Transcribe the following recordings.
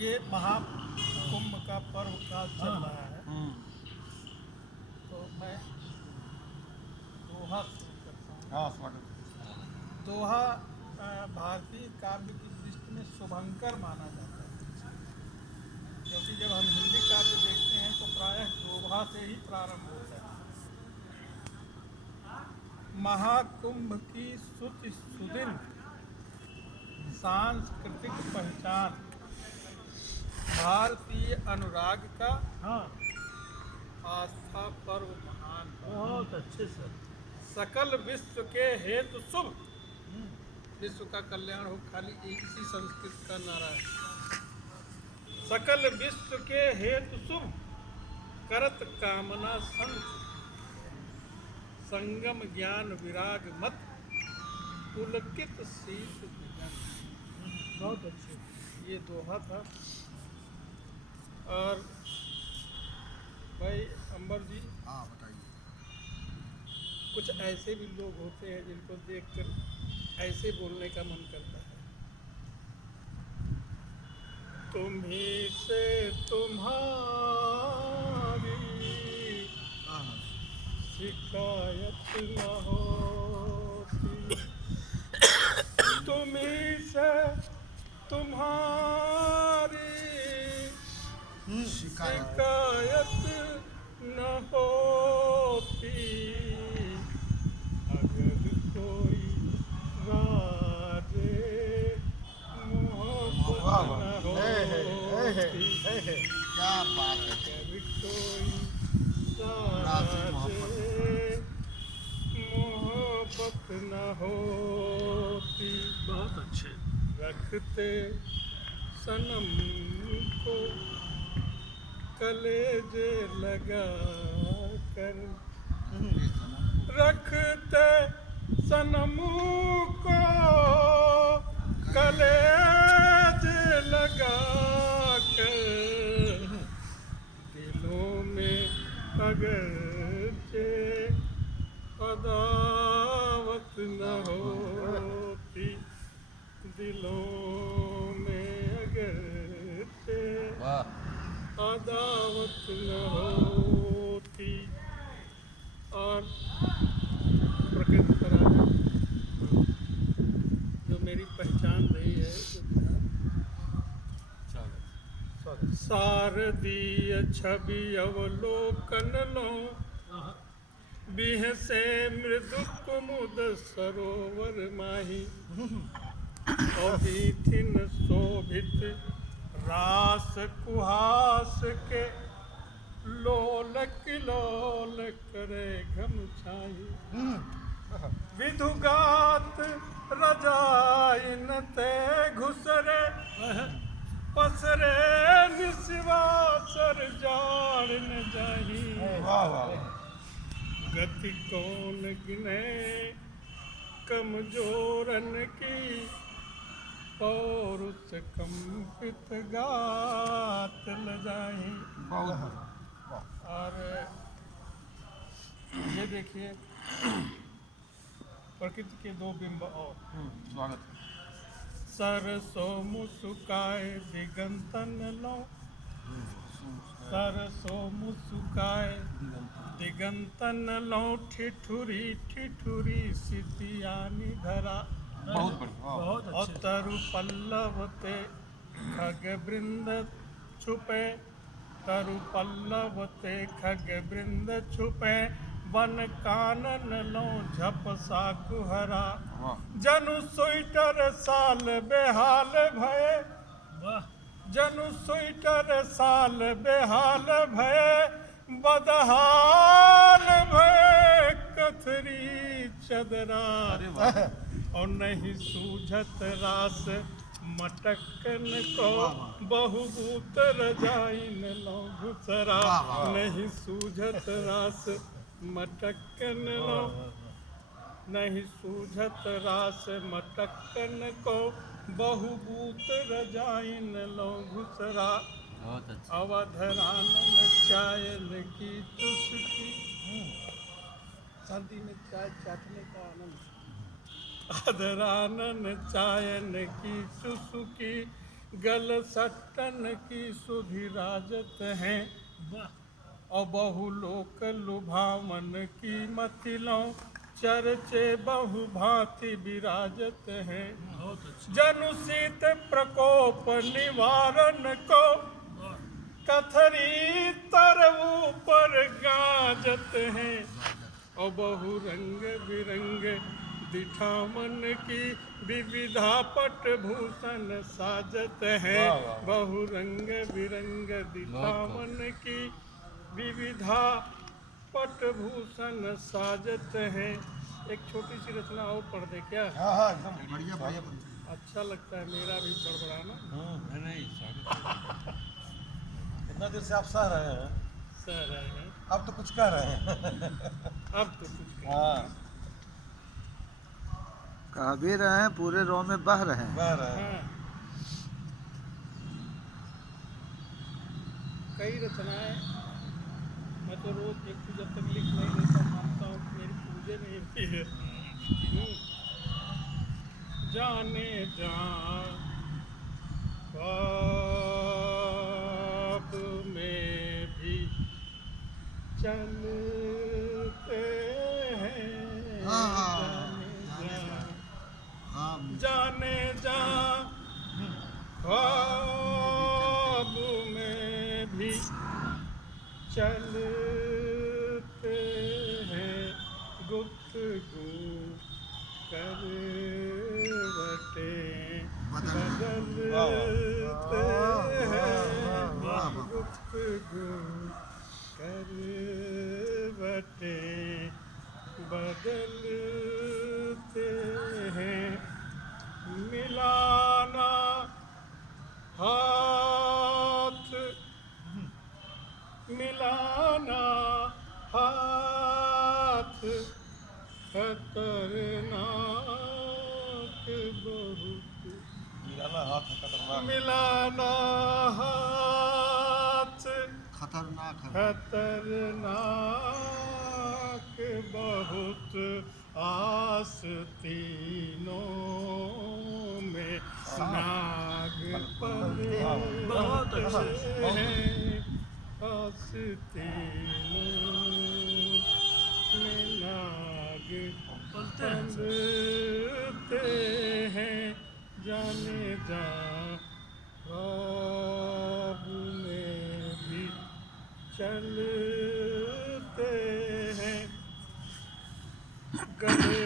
ये महाकुंभ का पर्व का चल रहा है, तो मैं दोहा शुरू करता हूँ। हाँ, स्वागत। दोहा भारतीय काव्य की दृष्टि में शुभंकर माना जाता है, क्योंकि जब हम हिंदी काव्य देखते हैं तो प्रायः दोहा से ही प्रारंभ होता है। महाकुंभ की शुचि सुदिन सांस्कृतिक पहचान, भारतीय अनुराग का आस्था पर्व महान, बहुत अच्छे सर। सकल विश्व के हेतु शुभ, विश्व का कल्याण हो, खाली इसी संस्कृत का नारा है। सकल विश्व के हेतु शुभ, करत कामना संत, संगम ज्ञान विराग मत, पुलकित शीश दिगंत। बहुत अच्छे। ये दोहा था। और भाई अंबर जी, हाँ, बताइए। कुछ ऐसे भी लोग होते हैं जिनको देखकर ऐसे बोलने का मन करता है। तुम्ही से तुम्हारी शिकायत न होती, तुम्ही से तुम्हारी शिकायत न होती, अगर कोई राजे मोहब्बत न होती, क्या बात है। अगर कोई राजे मोहब्बत न होती, बहुत अच्छे। रखते सनम को कलेजे लगा कर, रखते सनम को कलेजे लगा कर, दिलों में अगरचे अदावत न होती, दिलों में अगरचे अदावत न होती। और प्रकृति पर आ जाए, जो मेरी पहचान रही है, शारदीय छवि अवलोकन लो, बिहसे मृदु कुमुद सरोवर माही, अभिथिन शोभित रास कुहास के, लोल किलोल करे घम छाई, विधुगात रजाइन ते घुसरे, पसरे निस्वासर जान न जाही, वाह वाह। गति कौन गिने कमजोरन की, पौरुष कंपित गात ल जाही। बहुत। और ये देखिए प्रकृति के दो बिंब और, स्वागत। सरसो मुस्काए दिगंतन लो, सरसो मुस्काए दिगंतन लो, ठिठुरी ठिठुरी सितियानी धरा, बहुत बढ़िया। बहुत और अच्छे। तरु पल्लव ते खग वृंद छुपे, तरु पल्लव ते खग वृंद छुपे, वन कानन लो झपसा कुहरा, जनु स्वेटर साल बेहाल भये, वाह। जनु स्वेटर साल बेहाल भये, बदहाल भये कथरी चदरा, और नहीं सूझत रास मटकन को, बहुभूत रजाइन लो घुसरा, नहीं सूझत रास मटकन लो, नहीं सूझत रास मटकन को, बहुभूत रजाइन लो घुसरा, अवधरानन चायल की चुस्की, सर्दी में चाय चाटने का आनंद, अधरानन चायन की चुस्की, गल सट्टन की सुधि राजत हैं वाह और बहु लोक लुभावन की मतिलों चर्चे बहु भांति विराजत हैं बहुत अच्छे जनु शीत प्रकोप निवारण को वाह कथरी तरवू पर गाजत हैं और बहु रंग बिरंग दिठामन की विविधा पट भूषण साजत है वाह, वाह। बहु रंग बिरंग दिठामन की विविधा पट भूषण साजत है। एक छोटी सी रचना और पढ़ दे क्या? हाँ हाँ एकदम बढ़िया बढ़िया अच्छा लगता है मेरा भी बड़बड़ाना। नहीं इतना देर से आप सह रहे हैं, सह रहे हैं अब तो कुछ कह रहे हैं। अब तो कुछ कह- हाँ कह भी रहे हैं, पूरे रो में बह रहे हैं। कह रहे हैं। हाँ। कई रचनाएं मैं तो रोज एक जब तक लिख नहीं लेता मानता हूँ कि मेरी पूजे नहीं होती है। जाने जा ख्वाब में भी चलते हैं जाने जा ख्वाब में भी चलते हैं गुफ्तगू करवटे बदलते हैं गुफ्तगू करवटे बदलते हैं मिलाना हाथ मिलाना हाथ खतरनाक बहुत मिलाना हाथ है खतरनाक। मिलाना हाथ खतरनाक है। खतरनाक बहुत आस्तीनों में नाग बहुत अच्छे। हैं आस्तीनों में नाग बोलते हैं पलते हैं जाने जा ख्वाब में भी चलते हैं गले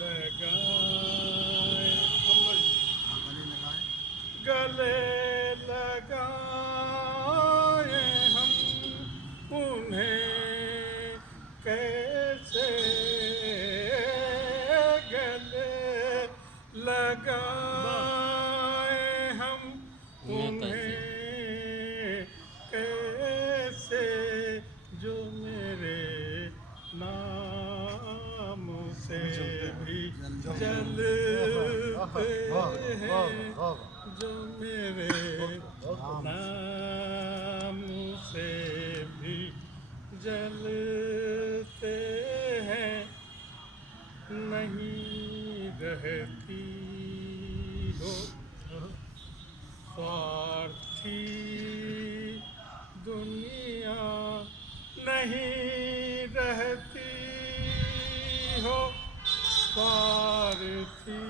लगाए गले लगाए हम उन्हें कैसे गले लगाए हम उन्हें कैसे जो मेरे नाम से भी जलते हैं जो मेरे नाम से भी जलते हैं नहीं रहती हो स्वार्थी दुनिया नहीं रहती हो स्वार्थी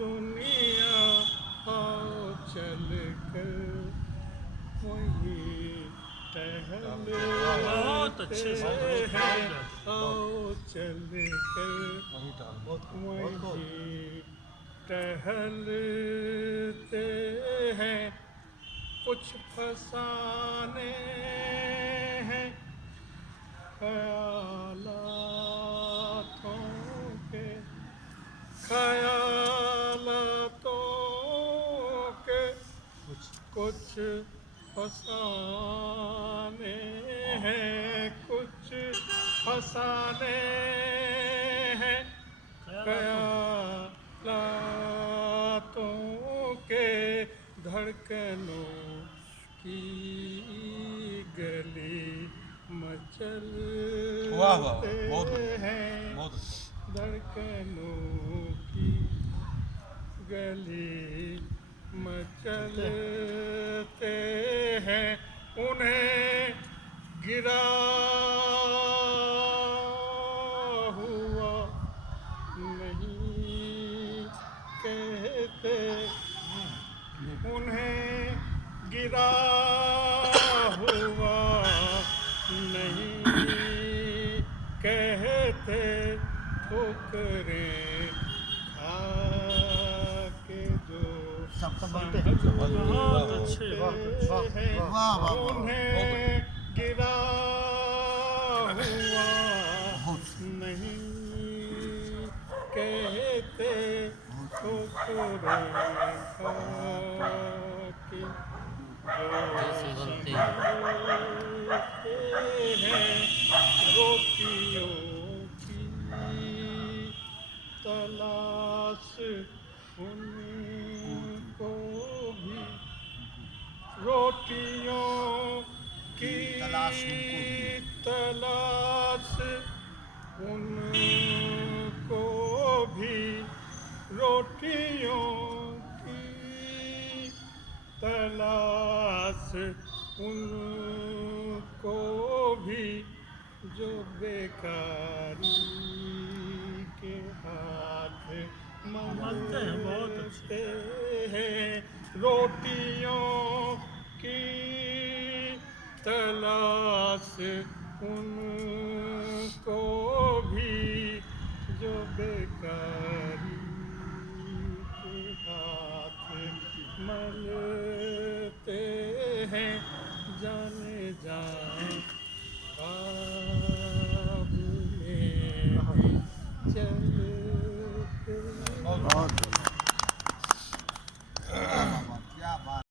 दुनिया आओ चल कर वही टहल बहुत अच्छे से हैं आओ चल कर वही टाल बहुत वही टहलते हैं कुछ फसाने हैं ख्यालातों के ख्यालातों के कुछ फसाने हैं कुछ फसाने हैं ख्यालातों के धड़कनों की गली मचलते वाह वाह बहुत हैं बहुत अच्छा। धड़कनों की गली मचलते हैं उन्हें गिरा हुआ नहीं कहते, उन्हें गिरा हुआ नहीं कहते, ठोकरें खा के जो सब बनते हैं। बहुत अच्छे वाह, वाह, हैं, वाह, वाह, वाह। उन्हें गिरा हुआ बहुत नहीं कहते, ठोकरें खा के जैसे बनते हैं रोटियों की तलाश उनको भी, रोटियों की तलाश उनको भी, रोटियों की तलाश उनको भी, जो बेकारी के हाथ मलते हैं, बहुत मलते हैं, रोटियों की तलाश उनको भी, जो बेकारी के हाथ मलते हैं, जाने जा